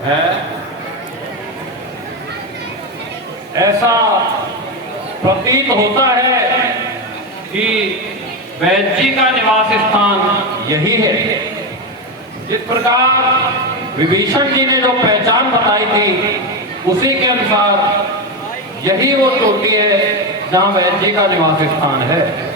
है। ऐसा प्रतीत होता है कि वैद्य जी का निवास स्थान यही है। जिस प्रकार विभीषण जी ने जो पहचान बताई थी उसी के अनुसार यही वो चोटी है जहां वैद्य जी का निवास स्थान है।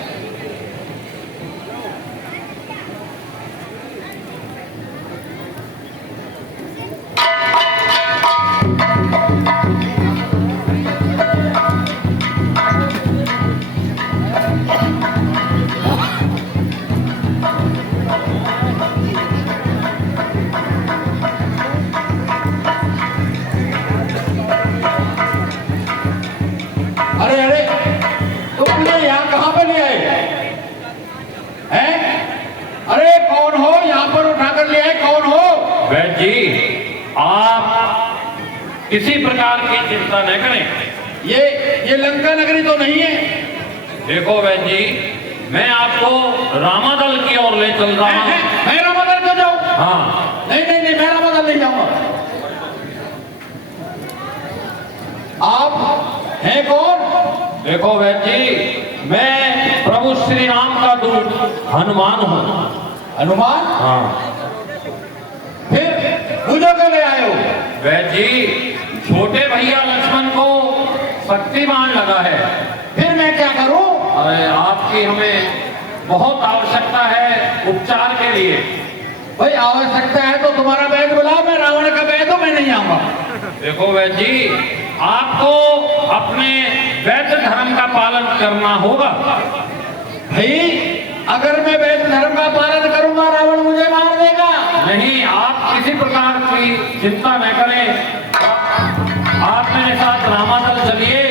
किसी प्रकार की चिंता न करें। ये लंका नगरी तो नहीं है। देखो बहन जी, मैं आपको रामादल की ओर ले चल रहा हूँ। मैं रामादल क्यों जाऊँ? हाँ, नहीं, मैं रामादल नहीं जाऊंगा। आप हैं कौन? देखो बहन जी, मैं प्रभु श्री राम का दूत हनुमान हूँ। हनुमान? हाँ। फिर मुझे क्यों ले आए हो? बहन जी, छोटे भैया लक्ष्मण को शक्तिमान लगा है। फिर मैं क्या करूं? अरे आपकी हमें बहुत आवश्यकता है उपचार के लिए। भाई आवश्यकता है तो तुम्हारा वैद्य बुलाओ, मैं रावण का वैद्य हूं, मैं नहीं आऊंगा। देखो वैद्य जी, आपको अपने वैद्य धर्म का पालन करना होगा। भाई अगर मैं वैद्य धर्म का पालन करूंगा रावण मुझे मार देगा। नहीं, आप किसी प्रकार की चिंता न करें। आप मेरे साथ रामादल चलिए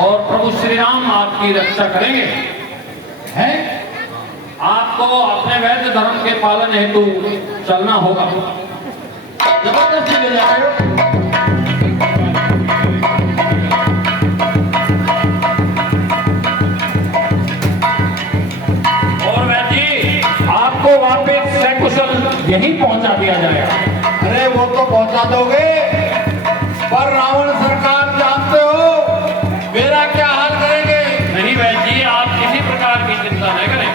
और प्रभु श्री राम आपकी रक्षा करेंगे। हैं? आपको अपने वैद्य धर्म के पालन हेतु चलना होगा। जबरदस्ती ले जा रहे हो? और वैद्य जी, आपको वापस सकुशल यहीं पहुंचा दिया जाएगा। अरे वो तो पहुंचा दोगे, पर रावण सरकार जानते हो मेरा क्या हाल करेंगे? नहीं वैद्य जी, आप किसी प्रकार की चिंता न करें।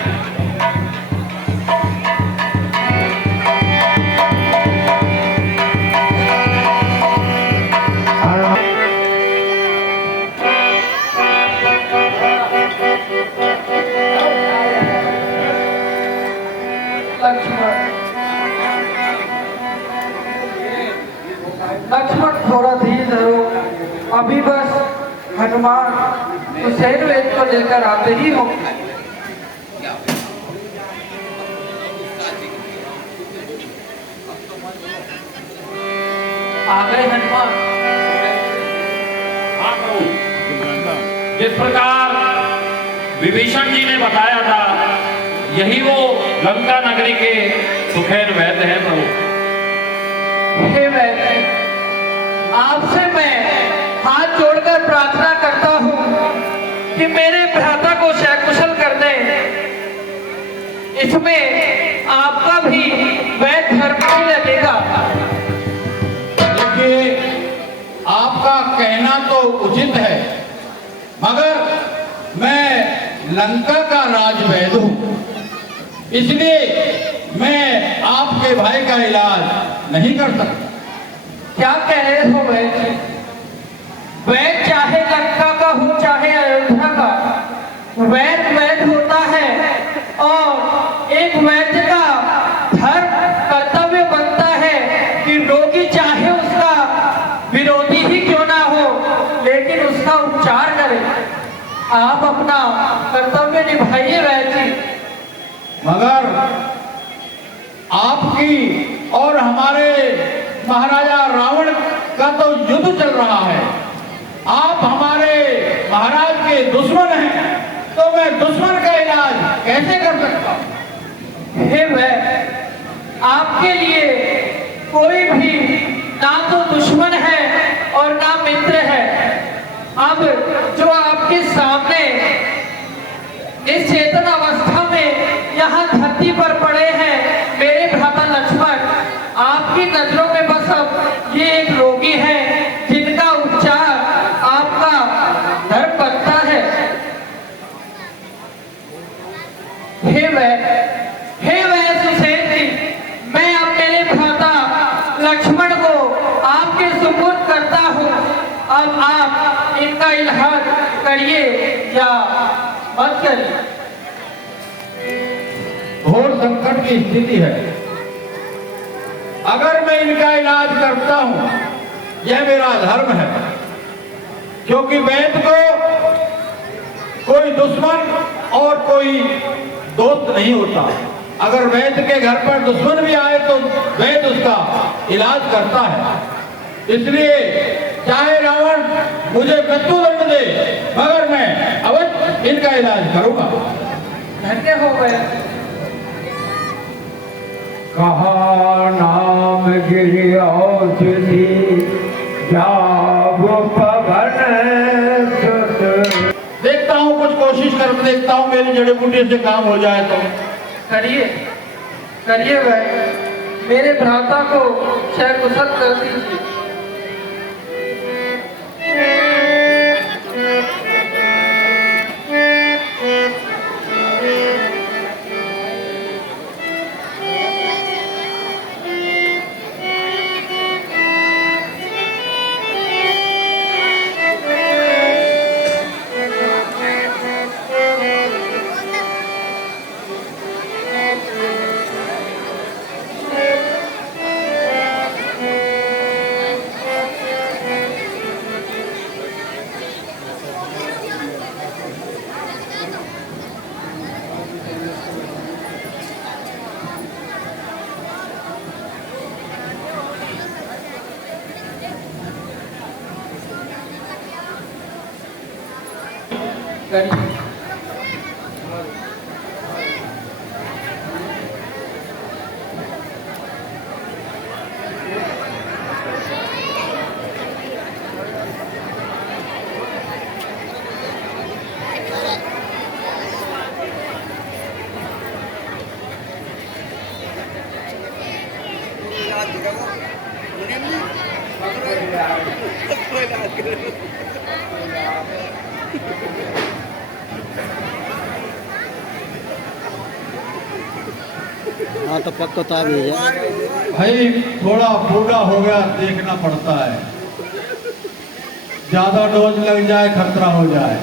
लक्ष्मण थोड़ा धीर धरो, अभी बस हनुमान हुसैन वेद को लेकर आते ही हो। आ गए हनुमान। हाँ प्रभु, जिस प्रकार विभीषण जी ने बताया था यही वो लंका नगरी के सुखैन वैद्य हैं प्रभु। हे वैद्य, आपसे मैं हाथ जोड़कर प्रार्थना करता हूँ कि मेरे भ्राता को सकुशल कर दें। इसमें आपका भी वैद्य धर्म ही लगेगा। देखिए, आपका कहना तो उचित है, मगर मैं लंका का राजवैद्य हूँ, इसलिए मैं आपके भाई का इलाज नहीं कर सकता। क्या कह रहे हो वैद्य? वैद्य चाहे लंका का हो चाहे अयोध्या का, वैद्य वैद्य होता है। और एक वैद्य का धर्म कर्तव्य बनता है कि रोगी चाहे उसका विरोधी ही क्यों ना हो, लेकिन उसका उपचार करे। आप अपना कर्तव्य निभाइए वैद्य जी। मगर आपकी और हमारे महाराजा रावण का तो युद्ध चल रहा है। आप हमारे महाराज के दुश्मन हैं, तो मैं दुश्मन का इलाज कैसे कर सकता हूँ? हे वैद्य, आपके लिए कोई भी ना तो दुश्मन है और ना मित्र है। अब जो आपके सामने इस चेतन अवस्था में यहाँ धरती पर पड़े हैं मेरे भ्राता लक्ष्मण, आपकी नजरों में बस सब ये एक रोगी है जिनका उपचार आपका धर्म बनता है। हे वह सुसेन जी, मैं अब मेरे भ्राता लक्ष्मण को आपके सुपुर्द करता हूँ। अब आप इनका इलाज करिए या मत करिए। घोर संकट की स्थिति है। अगर मैं इनका इलाज करता हूं, यह मेरा धर्म है, क्योंकि वैद्य को कोई दुश्मन और कोई दोस्त नहीं होता। अगर वैद्य के घर पर दुश्मन भी आए तो वैद्य उसका इलाज करता है। इसलिए चाहे रावण मुझे मृत्युदंड दे, मगर मैं अवश्य इनका इलाज करूंगा। धन्य हो गए। कहा नाम गिरी औषधि जाब पवन सुत। देखता हूँ, कुछ कोशिश कर देखता हूँ, मेरी जड़ी बूटी से काम हो जाए तो। करिए वह मेरे भ्राता को क्षय कुशल कर दीजिए। हाँ तो पक्का तो आ गई भाई थोड़ा बूढ़ा हो गया, देखना पड़ता है, ज्यादा डोज लग जाए खतरा हो जाए।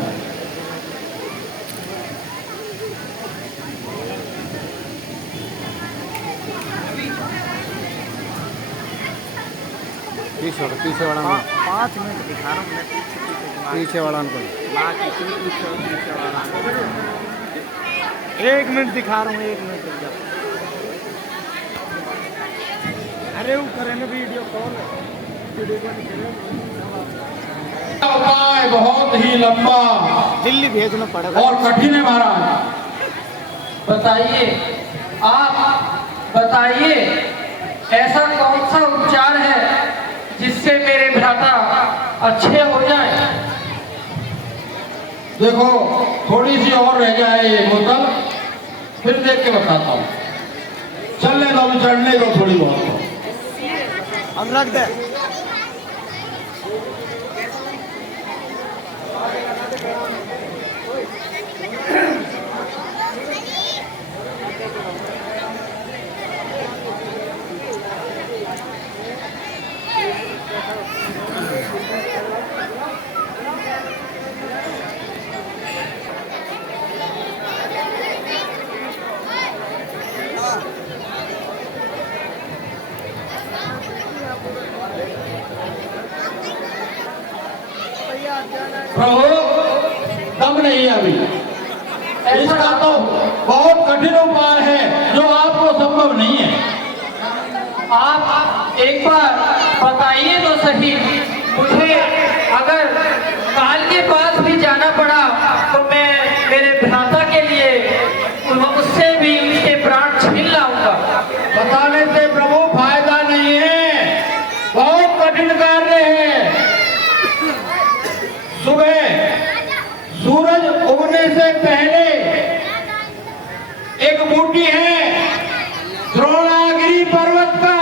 पीछे वाला 5 मिनट दिखा रहा हूँ, पीछे वाला को 1 मिनट दिखा रहा हूँ, 1 मिनट रुक जा। अरे वो करें ना वीडियो कॉल, उपाय बहुत ही लंबा दिल्ली भेजना पड़ेगा और कठिन है महाराज। बताइए, आप बताइए, ऐसा कौन सा उपचार है जिससे मेरे भ्राता अच्छे हो जाए? देखो थोड़ी सी और रह जाए ये बोतल, फिर देख के बताता हूँ। चलने दो, अभी चढ़ने दो थोड़ी बहुत। हम रख दे। प्रभु दम नहीं है अभी, इसका तो बहुत कठिन उपाय है जो आपको संभव नहीं है। आप एक बार बताइए तो सही, मुझे अगर काल के पास भी जाना पड़ा तो मैं मेरे भ्राता के लिए उससे भी उसके प्राण छीन लाऊंगा। बताने से प्रभु फायदा नहीं है, बहुत कठिन कार्य है। सुबह सूरज उगने से पहले एक बूटी है द्रोणागिरी पर्वत पर,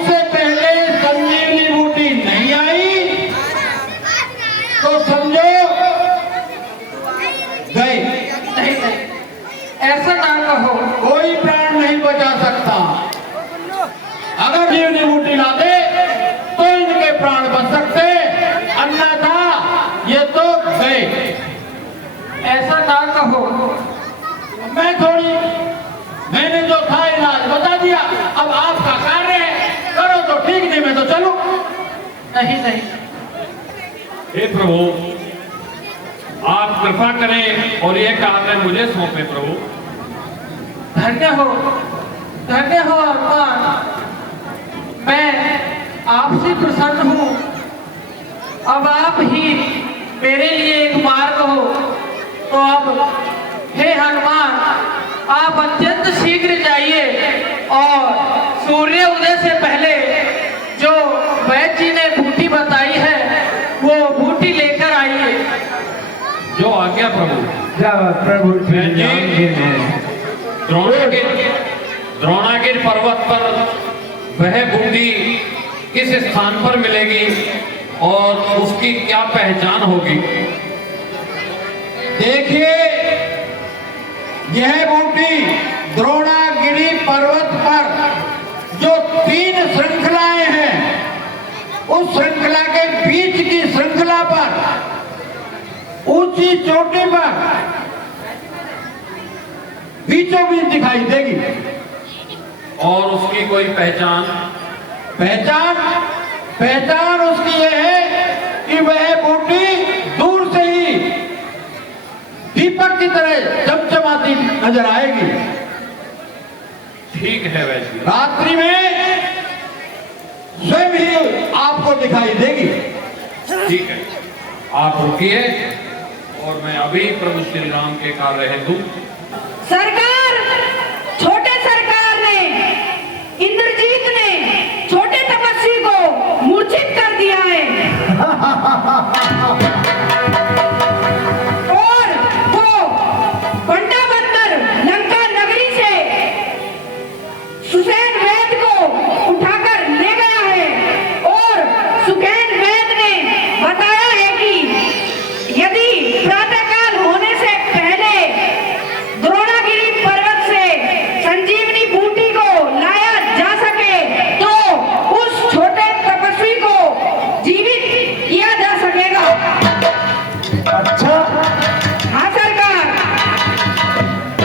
उससे पहले संजीवनी बूटी नहीं आई तो समझो गए। नहीं नहीं, ऐसा ना कहो। कोई प्राण नहीं बचा सकता। अगर जीवनी बूटी ला दे तो इनके प्राण बच सकते, अन्यथा ये तो गए। ऐसा ना कहो। मैंने जो था इलाज बता दिया, अब आपका कार्य है, करो तो ठीक, नहीं मैं तो चलूं। नहीं नहीं, हे प्रभु, आप कृपा करें और ये कार्य मुझे सौंपे प्रभु। धन्य हो हनुमान, मैं आपसे प्रसन्न हूँ। अब आप ही मेरे लिए एक मार्ग हो। तो अब हे हनुमान, आप अत्यंत शीघ्र जाइए और सूर्य उदय से पहले जो वैद्य जी ने बूटी बताई है वो बूटी लेकर आइए। जो आज्ञा प्रभु। जब प्रभु श्री राम जी ने द्रोणागिर पर्वत पर वह बूटी किस स्थान पर मिलेगी और उसकी क्या पहचान होगी? देखिए, यह बूटी द्रोणागिरी पर्वत पर जो 3 श्रृंखलाएं हैं, उस श्रृंखला के बीच की श्रृंखला पर ऊंची चोटी पर बीचों बीच दिखाई देगी। और उसकी कोई पहचान? पहचान उसकी यह है कि वह बूटी दूर से ही दीपक की तरह चमचमाती नजर आएगी। ठीक है वैसे। रात्रि में स्वयं ही आपको दिखाई देगी। ठीक है, आप रुकिए और मैं अभी प्रभु श्री राम के कार्य हेतु। सरकार, छोटे सरकार ने, इंद्रजीत ने छोटे तपस्वी को मूर्छित कर दिया है और वो बंटा बंदर लंका नगरी से सुसैन वैद को उठाकर ले गया है और सुसैन वैद ने बताया है कि यदि प्रातःकाल होने से पहले द्रोणागिरी पर्वत से संजीवनी बूटी को लाया जा सके तो उस छोटे तपस्वी को जीवित किया जा सकेगा। अच्छा, हाँ सरकार।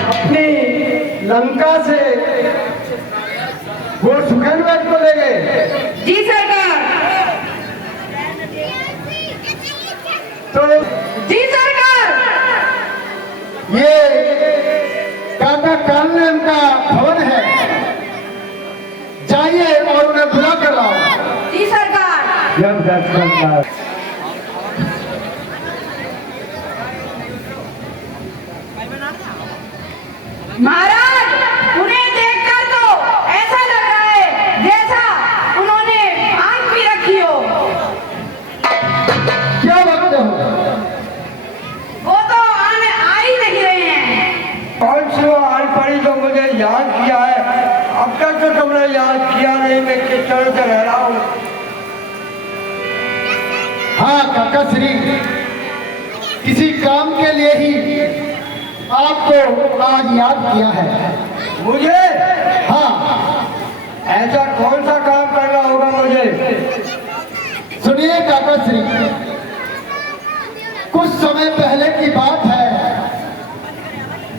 अपनी लंका से वो सुखेनवैद को ले गए। जी सरकार। तो जी सरकार। ये काका कालनेम का भवन है, जाइए और उन्हें बुला कर लाओ। जी सरकार। जब दर्शन महाराज, उन्हें देखकर तो ऐसा लग रहा है जैसा उन्होंने आंख भी रखी हो। क्या लगते हो? वो तो आने आ ही नहीं रहे हैं। कौन सी वो आन पड़ी जो मुझे याद किया है? अब तक तो तुमने याद किया नहीं, मैं किस तरह से रह रहा हूँ। हाँ काका श्री, किसी काम के लिए ही आपको आज याद किया है। मुझे? हाँ। ऐसा कौन सा काम करना होगा मुझे? सुनिए काका श्री, कुछ समय पहले की बात है,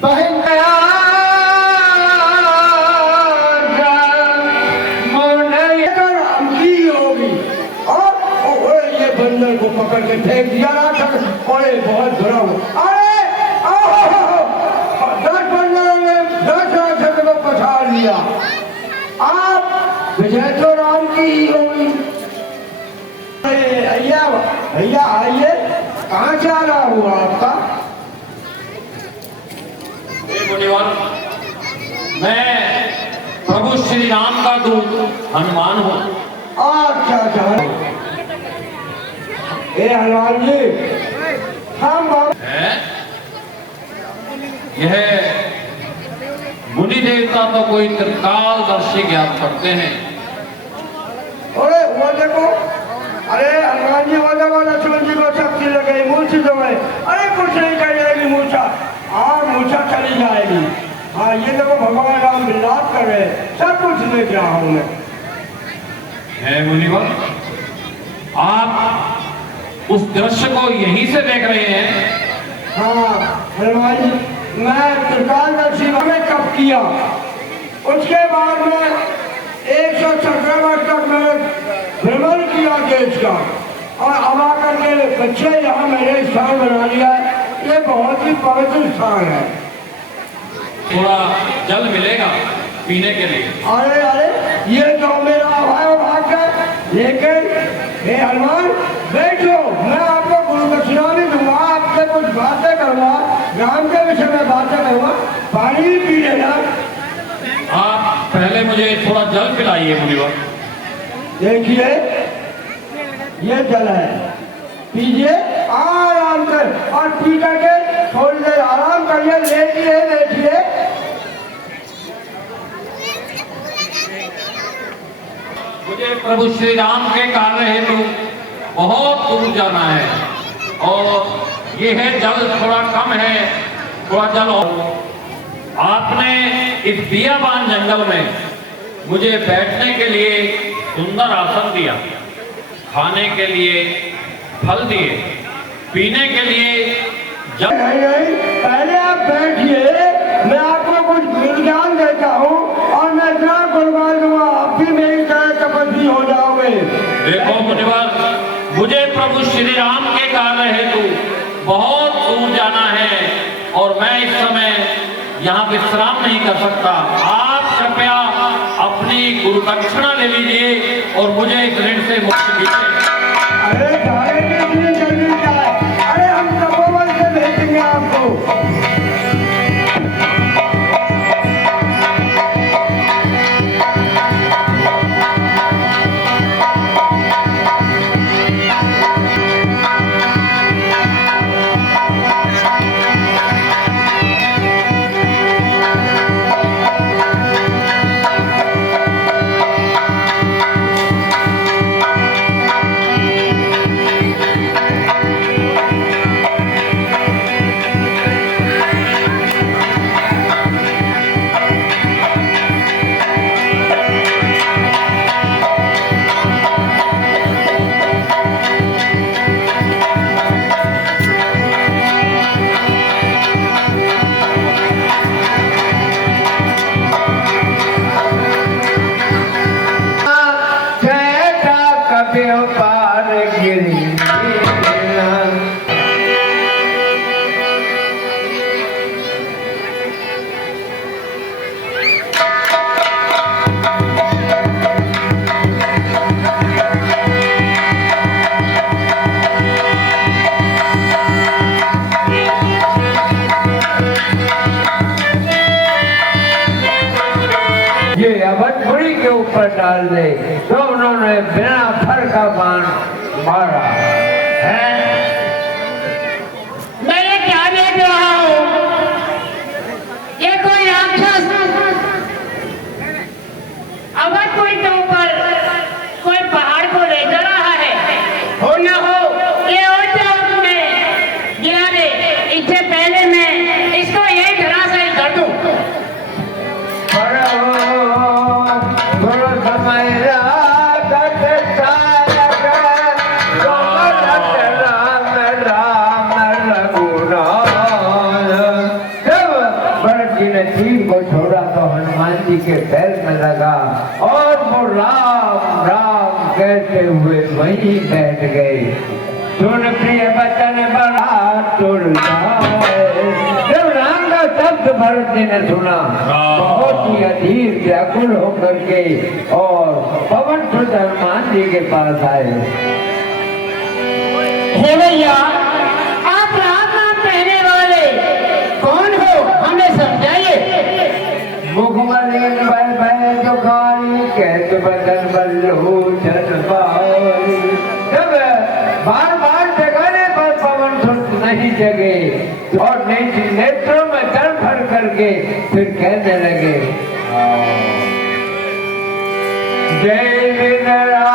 बहन होगी और ये बंदर को पकड़ के फेंक दिया ना, अरे बहुत बुरा हुआ। अरे 10 बंदरों ने 10 राक्षसों को पछाड़ लिया। आप विजय तो राम की ही होगी। भैया भैया आइए, कहाँ से आ रहा हुआ आपका? मुनिवर, मैं प्रभु श्री राम का दूत हनुमान हूँ। अच्छा अच्छा। ए हनुमान जी, हम है? यह मुनि देवता तो कोई त्रिकालदर्शी ज्ञात करते हैं, वो देखो, अरे हनुमान जी वो देखो, लक्ष्मण जी को शक्ति लग गई, मूर्छित हो गए। अरे कुछ नहीं कर जाएगी मूर्छा, हाँ मूर्छा चली जाएगी। हाँ ये देखो भगवान राम विलाप कर रहे, सब कुछ देख रहा हूँ मैं। है मुनिवर, आप उस दृश्य को यहीं से देख रहे हैं? हाँ हनुमान जी, मैं त्रिकालदर्शी में कब किया, उसके बाद में 117 वर्ष तक मैंने भ्रमण किया देश का, और अब आकर के बच्चे यहाँ मैंने स्थान बना लिया है। ये बहुत ही पवित्र स्थान है। थोड़ा जल मिलेगा पीने के लिए? अरे अरे ये तो मेरा भाग है, लेकिन हे हनुमान बैठो, मैं आपको गुरु दक्षिणा भी दूंगा, आपसे कुछ बातें करूँगा, राम के विषय में बातें करूँगा, पानी भी पी लेना। आप पहले मुझे थोड़ा जल पिलाइए मुनिवर। देखिए ये जल है, पीजिए आराम से, और पी करके थोड़ी देर आराम करिए, लेटिए बैठिए। मुझे प्रभु श्री राम के कार्य हेतु बहुत दूर जाना है, और ये है जल थोड़ा कम है, थोड़ा जल। और आपने इस बियाबान जंगल में मुझे बैठने के लिए सुंदर आसन दिया, खाने के लिए फल दिए, पीने के लिए जल। नहीं, पहले आप बैठिए, मैं आपको कुछ ज्ञान देता हूँ, और मैं इतना कुर्बान दूंगा, आप भी मेरी तरह तपस्वी हो जाओगे। देखो मुनिवर, मुझे प्रभु श्री राम के कार्य हेतु बहुत दूर जाना है, और मैं इस समय यहाँ विश्राम नहीं कर सकता। आप कृपया अपनी गुरु दक्षिणा ले लीजिए और मुझे इस ऋण से मुक्त कीजिए। अरे जाएंगे इतनी जल्दी जाए, अरे हम तपोवन से भेजेंगे आपको। अवधपुरी के ऊपर डाल दे, तो उन्होंने बिना फर का बाण मारा है। मैं ये क्या देख रहा हूँ, ये कोई राक्षस अवधपुरी के ऊपर कोई पहाड़ को ले जा रहा है, हो न हो ये और में गिरा दे, इससे पहले मैं इसको यही धराशायी कर दूं। तीर को छोड़ा तो हनुमान जी के पैर में लगा, और वो राम राम कहते हुए वहीं बैठ गए। सुन प्रिय बचन बड़ा जब राम का शब्द भरत जी ने सुना, बहुत ही अधीर व्याकुल होकर के और पवन सुत हनुमान जी के पास आए। हे भैया, आप राम नाम कहने वाले कौन हो, हमें समझाइए। मुखमलिन भय भय दुखारी, कहत बदन बल्लोचन बारी। जब बार बार जगाने पर पवन सुत नहीं जगे, और नेत्रों में जल भर करके फिर कहने लगे, जय विनरा।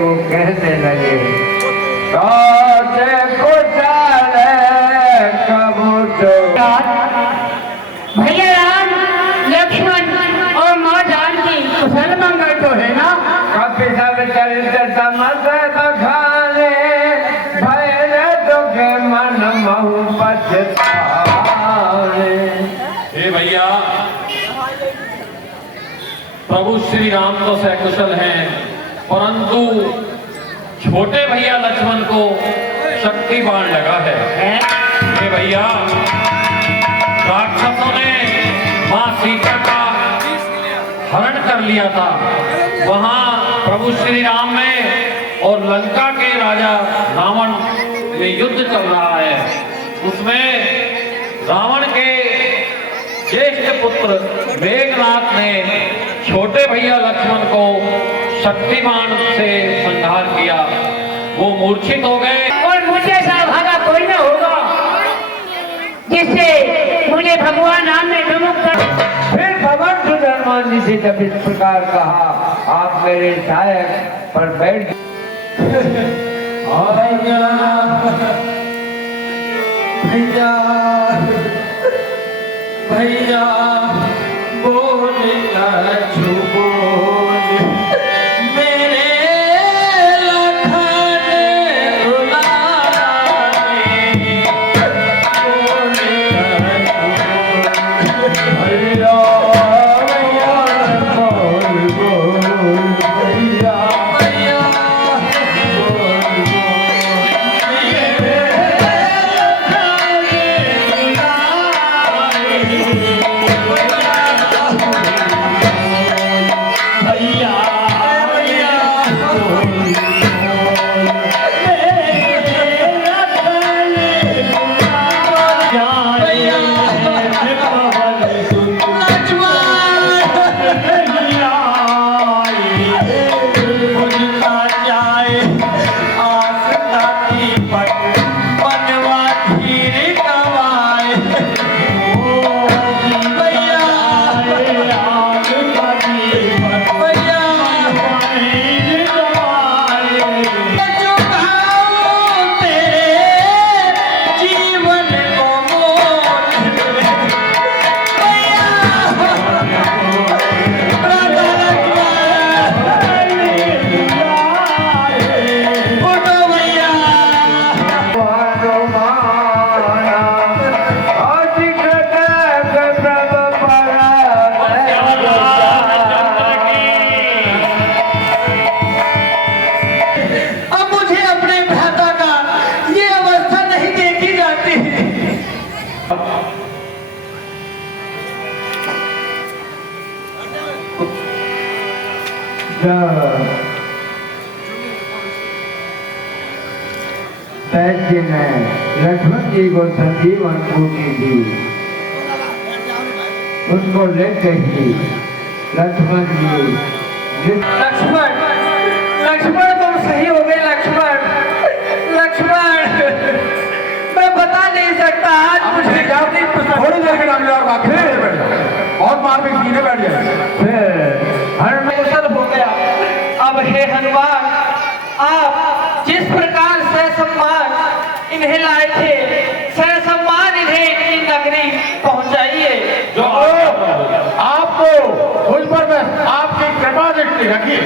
वो कहने लगे कौसे कुचाले कबूतर। भैया राम लक्ष्मण और माँ जानकी कुशल मंगल तो है ना? कपि सब चरित्र समझ बखाने भय दुखे मन महु पछतावे। हे भैया, प्रभु श्री राम तो सकुशल हैं, परंतु छोटे भैया लक्ष्मण को शक्ति बाण लगा है। हे भैया, राक्षसों ने मां सीता का हरण कर लिया था। वहां प्रभु श्री राम में और लंका के राजा रावण में युद्ध चल रहा है। उसमें रावण के ज्येष्ठ पुत्र मेघनाथ ने छोटे भैया लक्ष्मण को शक्तिमान से संहार किया। वो मूर्छित हो गए और मुझे भागा कोई न होगा जिससे मुझे भगवान राम ने विमुक्त कर। फिर भगवान सुधर्मान जी से जब इस प्रकार कहा आप मेरे सहायक पर बैठ भैया भैया बोल लच्छू बोल मेरे लखन दुलारे बोल लच्छू भैया भैया बोल बोल भैया भैया बोल दैत्य ने लक्ष्मण जी को संजीवन बूटी दी। उसको लेते ही लक्ष्मण जी लक्ष्मण लक्ष्मण तुम सही हो गए। लक्ष्मण लक्ष्मण मैं बता नहीं सकता आज मुझे थोड़ी देर के नाम और मार भी कीने बैठ जाए। फिर कुशल हो गया। अब हे हनुमान आप जिस प्रकार से सम्मान इन्हें लाए थे से सम्मान इन्हें इनकी नगरी पहुंचाइए। जो आपको मुझ पर मैं आपकी कृपा दृष्टि रखिए।